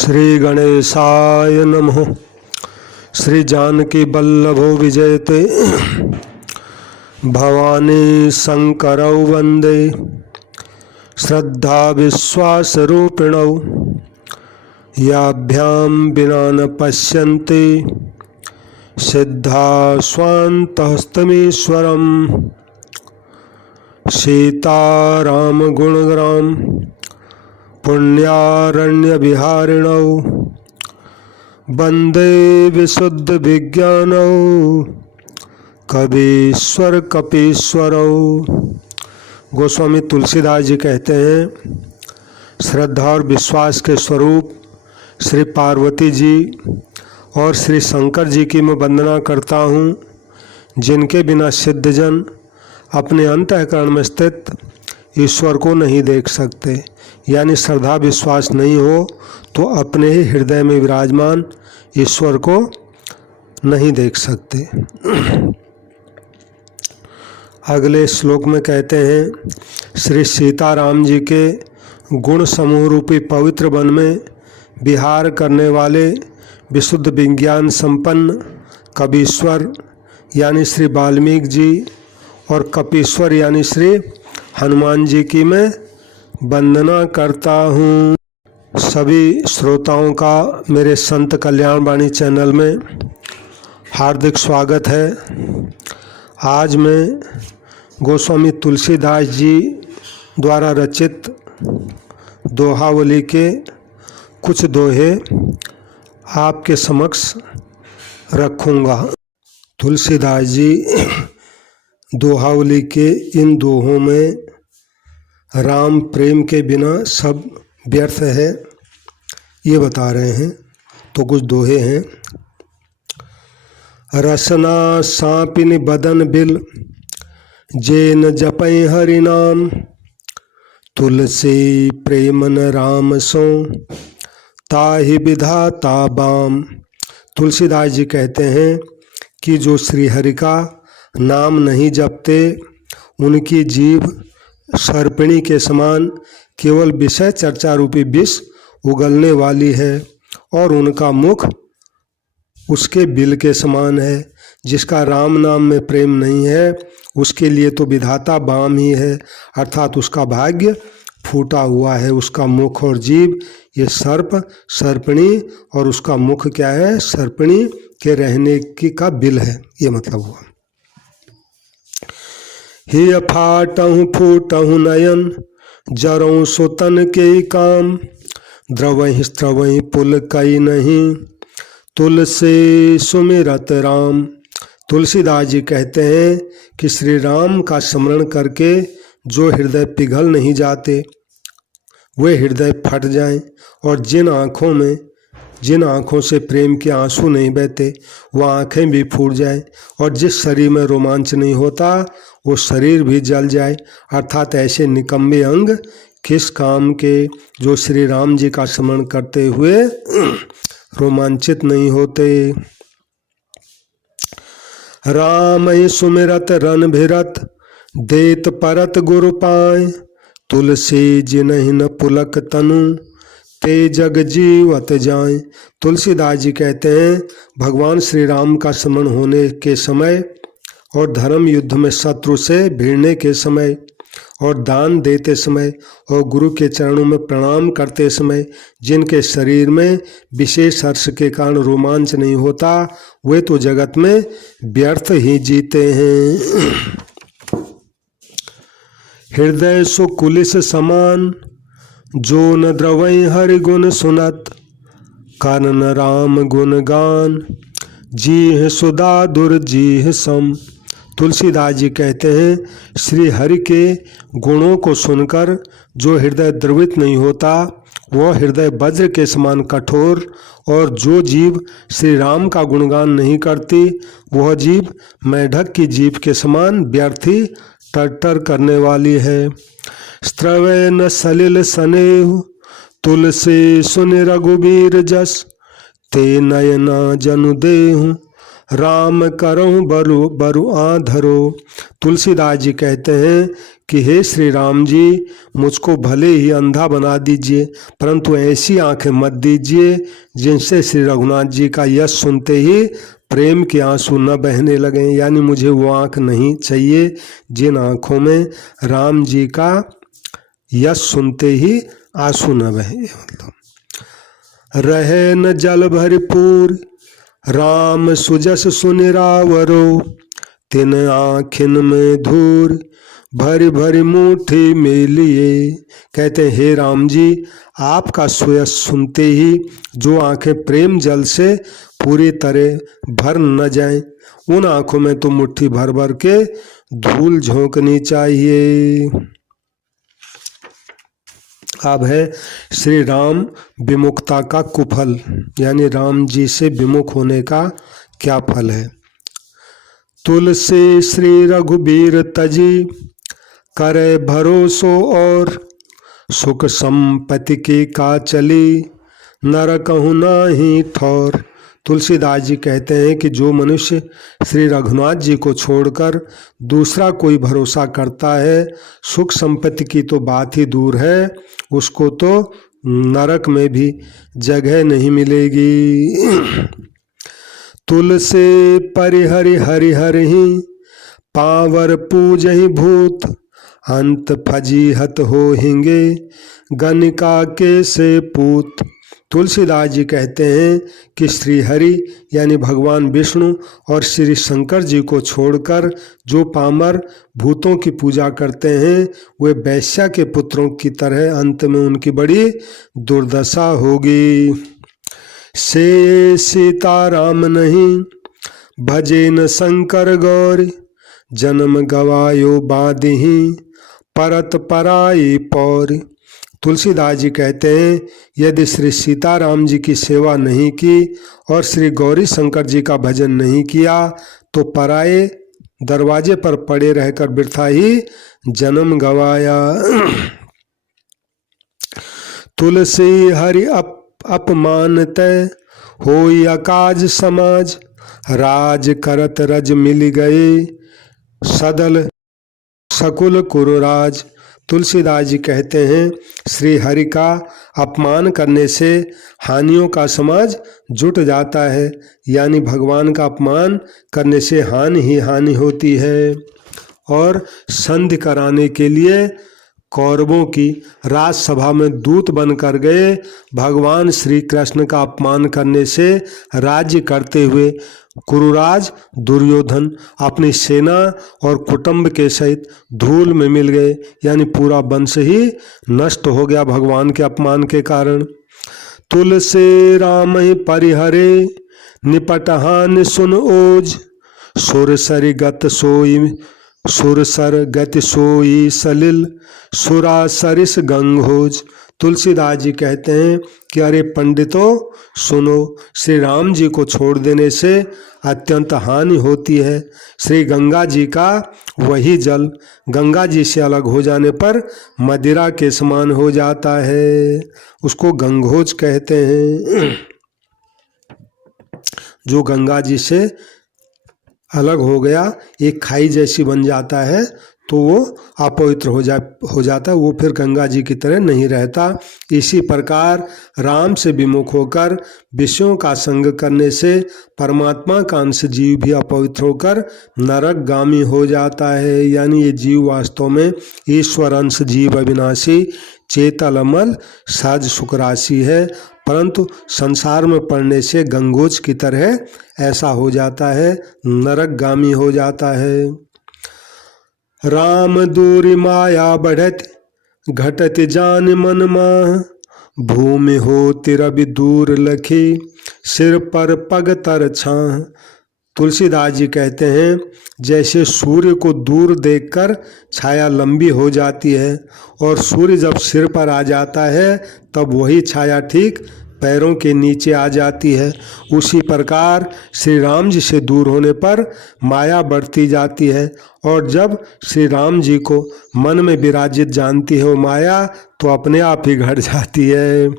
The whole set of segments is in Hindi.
श्री गणेशाय नमः। श्री जानकी वल्लभो विजयते भवानी शंकरौ वंदे श्रद्धा विश्वास रूपिणौ याभ्यां विना न पश्यन्ति सिद्धा स्वान्तहस्तमीश्वरम् सीताराम गुणग्राम पुण्यारण्य विहारिणौ वंदे विशुद्ध विज्ञानौ कवीश्वर कपीश्वरौ। गोस्वामी तुलसीदास जी कहते हैं, श्रद्धा और विश्वास के स्वरूप श्री पार्वती जी और श्री शंकर जी की मैं वंदना करता हूँ, जिनके बिना सिद्धजन अपने अंतःकरण में स्थित ईश्वर को नहीं देख सकते। यानी श्रद्धा विश्वास नहीं हो तो अपने ही हृदय में विराजमान ईश्वर को नहीं देख सकते। अगले श्लोक में कहते हैं, श्री सीताराम जी के गुण समूह रूपी पवित्र वन में विहार करने वाले विशुद्ध विज्ञान संपन्न कवीश्वर यानी श्री वाल्मीकि जी और कपीश्वर यानी श्री हनुमान जी की मैं वंदना करता हूँ। सभी श्रोताओं का मेरे संत कल्याण वाणी चैनल में हार्दिक स्वागत है। आज मैं गोस्वामी तुलसीदास जी द्वारा रचित दोहावली के कुछ दोहे आपके समक्ष रखूँगा। तुलसीदास जी दोहावली के इन दोहों में राम प्रेम के बिना सब व्यर्थ है ये बता रहे हैं। तो कुछ दोहे हैं। रसना सांपिन बदन बिल जेन जपै हरि नाम तुलसी प्रेमन राम सो ताहि विधाता बाम। तुलसीदास जी कहते हैं कि जो श्री हरि का नाम नहीं जपते उनकी जीभ सर्पिणी के समान केवल विषय चर्चा रूपी विष उगलने वाली है और उनका मुख उसके बिल के समान है। जिसका राम नाम में प्रेम नहीं है उसके लिए तो विधाता बाम ही है, अर्थात उसका भाग्य फूटा हुआ है। उसका मुख और जीभ ये सर्प सर्पिणी और उसका मुख क्या है, सर्पिणी के रहने की का बिल है, ये मतलब हुआ। ही फाटहु फूटहु नयन जरऊँ सुतन के काम द्रवहि स्त्रवहि पुल कई नहीं तुलसी सुमिरत राम। तुलसीदास जी कहते हैं कि श्री राम का स्मरण करके जो हृदय पिघल नहीं जाते वे हृदय फट जाएं, और जिन आँखों से प्रेम के आंसू नहीं बहते वह आँखें भी फूट जाएं, और जिस शरीर में रोमांच नहीं होता वो शरीर भी जल जाए। अर्थात ऐसे निकम्मे अंग किस काम के जो श्री राम जी का स्मरण करते हुए रोमांचित नहीं होते। राम सुमिरत रन भिरत देत परत गुरु पाए तुलसी जिनहि न पुलक तनु ते जग जीवत जाए। तुलसीदास जी कहते हैं, भगवान श्री राम का स्मरण होने के समय और धर्म युद्ध में शत्रु से भिड़ने के समय और दान देते समय और गुरु के चरणों में प्रणाम करते समय जिनके शरीर में विशेष हर्ष के कारण रोमांच नहीं होता वे तो जगत में व्यर्थ ही जीते हैं। हृदय सुकुलिस समान जो न द्रवै हरि गुण सुनत कानन राम गुण गान जीह सुधा दुर्जीह सम। तुलसीदास जी कहते हैं, श्री हरि के गुणों को सुनकर जो हृदय द्रवित नहीं होता वह हृदय वज्र के समान कठोर, और जो जीव श्री राम का गुणगान नहीं करती वह जीव मेढक की जीभ के समान व्यर्थी टर्टर करने वाली है। स्त्रवे न सलिल सनेह तुलसी सुन रघुबीर जस ते नयना जनु देहु राम करऊँ बरु बरु आँधरो। तुलसीदास जी कहते हैं कि हे श्री राम जी, मुझको भले ही अंधा बना दीजिए, परंतु ऐसी आंखें मत दीजिए जिनसे श्री रघुनाथ जी का यश सुनते ही प्रेम के आंसू न बहने लगें। यानी मुझे वो आंख नहीं चाहिए जिन आंखों में राम जी का यश सुनते ही आंसू न बहे। मतलब रहे न जल भरपूर राम सुजस सुनिरावरो, तिन आँखिन में धूर भरी भरी मुट्ठी में लिए। कहते हैं हे राम जी, आपका सुयश सुनते ही जो आंखें प्रेम जल से पूरी तरह भर न जाएं, उन आंखों में तो मुट्ठी भर भर के धूल झोंकनी चाहिए। अब है श्री राम विमुखता का कुफल, यानी राम जी से विमुख होने का क्या फल है। तुलसी श्री रघुबीर तजी, करे भरोसो और सुख संपत्ति की का चली, नर कहूँ नाही ठौर। तुलसीदास जी कहते हैं कि जो मनुष्य श्री रघुनाथ जी को छोड़कर दूसरा कोई भरोसा करता है, सुख संपत्ति की तो बात ही दूर है, उसको तो नरक में भी जगह नहीं मिलेगी। तुलसी परिहरि हरि हरि, पावर पूजहि भूत, अंत फजीहत हो हिंगे, गणिका के से पूत। तुलसीदास जी कहते हैं कि श्री हरि यानी भगवान विष्णु और श्री शंकर जी को छोड़कर जो पामर भूतों की पूजा करते हैं, वे वैश्या के पुत्रों की तरह अंत में उनकी बड़ी दुर्दशा होगी। से सीताराम नहीं, भजे न शंकर गौरी, जन्म गवायो बादिही, परत पराई पौरी। तुलसीदास जी कहते हैं यदि श्री सीताराम जी की सेवा नहीं की और श्री गौरी शंकर जी का भजन नहीं किया तो पराये दरवाजे पर पड़े रहकर वृथा ही जन्म गवाया। तुलसी हरि अपमानते, होई अकाज समाज, राज करत रज मिल गए, सदल सकुल कुरुराज। तुलसीदास जी कहते हैं श्री हरि का अपमान करने से हानियों का समाज जुट जाता है, यानी भगवान का अपमान करने से हानि ही हानि होती है। और संधि कराने के लिए कौरवों की राजसभा में दूत बनकर गए भगवान श्री कृष्ण का अपमान करने से राज्य करते हुए कुरुराज दुर्योधन अपनी सेना और कुटुंब के सहित धूल में मिल गए, यानी पूरा वंश ही नष्ट हो गया भगवान के अपमान के कारण। तुलसी राम ही परिहरे, निपटहान सुन ओज, सुरसरि गत सोई, सुरसर गति सोई सलिल, सुरा सरिस गंगोज। तुलसीदास जी कहते हैं कि अरे पंडितों सुनो, श्री राम जी को छोड़ देने से अत्यंत हानि होती है। श्री गंगा जी का वही जल गंगा जी से अलग हो जाने पर मदिरा के समान हो जाता है, उसको गंगोज कहते हैं। जो गंगा जी से अलग हो गया, एक खाई जैसी बन जाता है, तो वो अपवित्र हो जाता है, वो फिर गंगा जी की तरह नहीं रहता। इसी प्रकार राम से विमुख होकर विषयों का संग करने से परमात्मा का अंश जीव भी अपवित्र होकर नरकगामी हो जाता है। यानी ये जीव वास्तव में ईश्वर अंश जीव अविनाशी चेतल अमल सहज सुखराशि है, परंतु संसार में पड़ने से गंगोज की तरह ऐसा हो जाता है, नरकगामी हो जाता है। राम दूरी माया बढ़त, घटत जान मन माह, भूमि हो तिरबि दूर लखी, सिर पर पग तर छाह। तुलसीदास जी कहते हैं जैसे सूर्य को दूर देखकर छाया लंबी हो जाती है और सूर्य जब सिर पर आ जाता है तब वही छाया ठीक पैरों के नीचे आ जाती है, उसी प्रकार श्री राम जी से दूर होने पर माया बढ़ती जाती है और जब श्री राम जी को मन में विराजित जानती है वो माया तो अपने आप ही घट जाती है।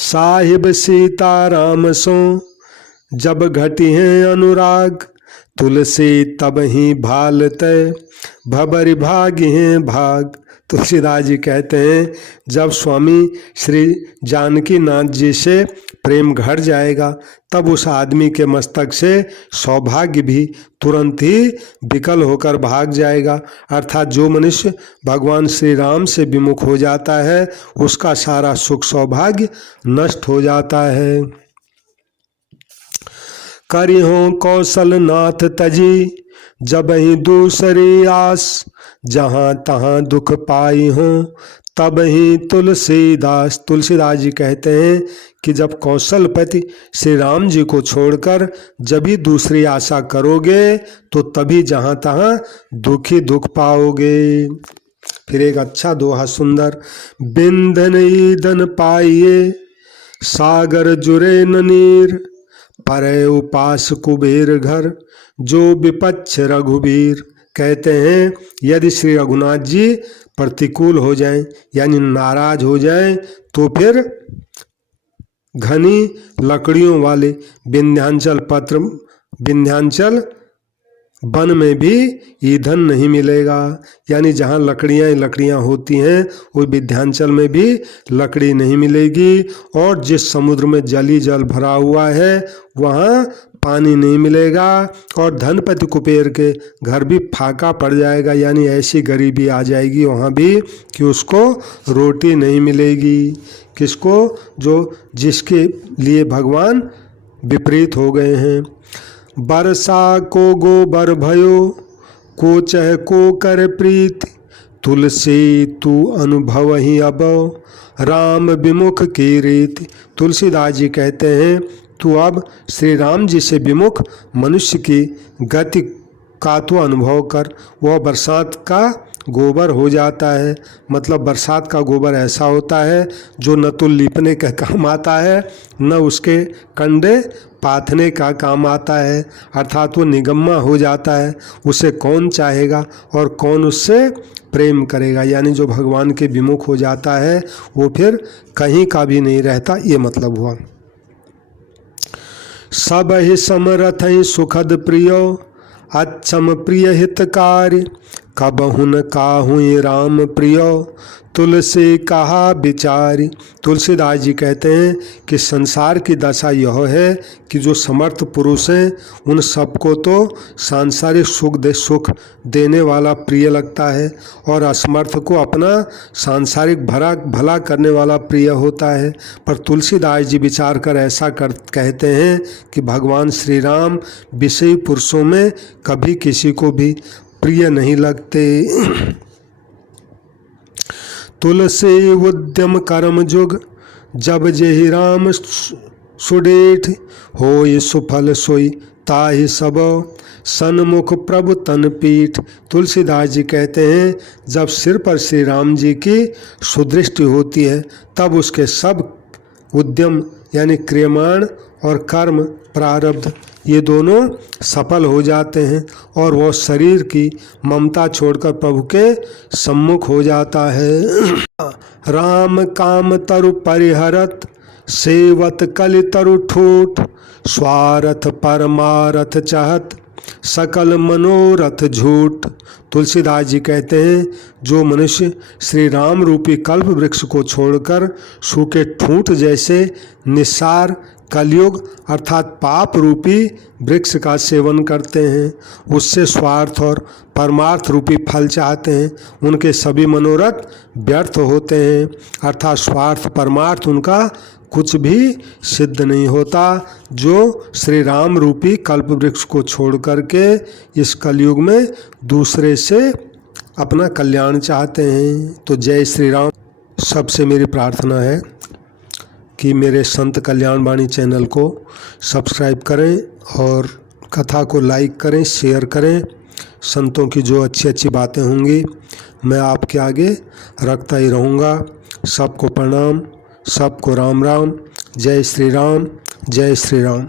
साहिब सीता राम सो जब घटी है अनुराग, तुलसी तब ही भालते, भबरि भाग हैं भाग। तुलसीदास जी कहते हैं जब स्वामी श्री जानकी नाथ जी से प्रेम घट जाएगा तब उस आदमी के मस्तक से सौभाग्य भी तुरंत ही विकल होकर भाग जाएगा। अर्थात जो मनुष्य भगवान श्री राम से विमुख हो जाता है उसका सारा सुख सौभाग्य नष्ट हो जाता है। करिहो कौशल नाथ तजी, जब ही दूसरी आस, जहाँ तहाँ दुख पाई हूँ तब ही तुलसीदास। तुलसीदास जी कहते हैं कि जब कौशलपति श्री राम जी को छोड़कर जब भी दूसरी आशा करोगे तो तभी जहाँ तहाँ दुख ही दुख पाओगे। फिर एक अच्छा दोहा सुंदर, बिंदन ईदन पाइये, सागर जुरे न नीर, परे उपास कुबेर घर, जो विपक्ष रघुबीर। कहते हैं यदि श्री रघुनाथ जी प्रतिकूल हो जाएं यानी नाराज हो जाएं तो फिर घनी लकड़ियों वाले विंध्याचल वन में भी ईंधन नहीं मिलेगा। यानी जहाँ लकड़ियाँ होती हैं वो विंध्याचल में भी लकड़ी नहीं मिलेगी, और जिस समुद्र में जल ही जल भरा हुआ है वहाँ पानी नहीं मिलेगा, और धनपति कुबेर के घर भी फाका पड़ जाएगा। यानी ऐसी गरीबी आ जाएगी वहाँ भी कि उसको रोटी नहीं मिलेगी। किसको? जो जिसके लिए भगवान विपरीत हो गए हैं। बरसा को गोबर भयो, को चह को कर प्रीत, तुलसी तू अनुभव ही अब, राम विमुख की रीत। तुलसीदास जी कहते हैं तू अब श्री राम जी से विमुख मनुष्य की गति का तो अनुभव कर। वह बरसात का गोबर हो जाता है, मतलब बरसात का गोबर ऐसा होता है जो न तो लीपने का काम आता है न उसके कंडे पाथने का काम आता है। अर्थात वो निगम्मा हो जाता है, उसे कौन चाहेगा और कौन उससे प्रेम करेगा। यानी जो भगवान के विमुख हो जाता है वो फिर कहीं का भी नहीं रहता, ये मतलब हुआ। सब ही समरथ ही सुखद प्रियो, अच्छम प्रिय हितकारी, कबहु न काहुँ राम प्रियो, तुलसी कहा विचारी। तुलसीदास जी कहते हैं कि संसार की दशा यह है कि जो समर्थ पुरुष हैं उन सबको तो सांसारिक सुख देने वाला प्रिय लगता है, और असमर्थ को अपना सांसारिक भला करने वाला प्रिय होता है। पर तुलसीदास जी विचार कर ऐसा कहते हैं कि भगवान श्री राम विषयी पुरुषों में कभी किसी को भी प्रिय नहीं लगते। तुलसी उद्यम कर्म जुग, जब जेहि राम सुडेठ, होय सुफल सोई ताहि सब, सन्मुख प्रभु तन पीठ। तुलसीदास जी कहते हैं जब सिर पर श्री राम जी की सुदृष्टि होती है तब उसके सब उद्यम यानी क्रियमाण और कर्म प्रारब्ध ये दोनों सफल हो जाते हैं, और वह शरीर की ममता छोड़कर प्रभु के सम्मुख हो जाता है। राम काम तरु परिहरत, सेवत कलि तरु ठूठ, स्वार्थ परमारथ चाहत, सकल मनोरथ झूठ। तुलसीदास जी कहते हैं जो मनुष्य श्री राम रूपी कल्प वृक्ष को छोड़कर सूखे ठूंठ जैसे निस्सार कलयुग अर्थात पाप रूपी वृक्ष का सेवन करते हैं, उससे स्वार्थ और परमार्थ रूपी फल चाहते हैं, उनके सभी मनोरथ व्यर्थ होते हैं। अर्थात स्वार्थ परमार्थ उनका कुछ भी सिद्ध नहीं होता। जो श्री राम रूपी कल्प वृक्ष को छोड़ करके इस कलयुग में दूसरे से अपना कल्याण चाहते हैं। तो जय श्री राम। सबसे मेरी प्रार्थना है कि मेरे संत कल्याण वाणी चैनल को सब्सक्राइब करें और कथा को लाइक करें, शेयर करें। संतों की जो अच्छी अच्छी बातें होंगी मैं आपके आगे रखता ही रहूँगा। सबको प्रणाम, सबको राम राम। जय श्री राम, जय श्री राम।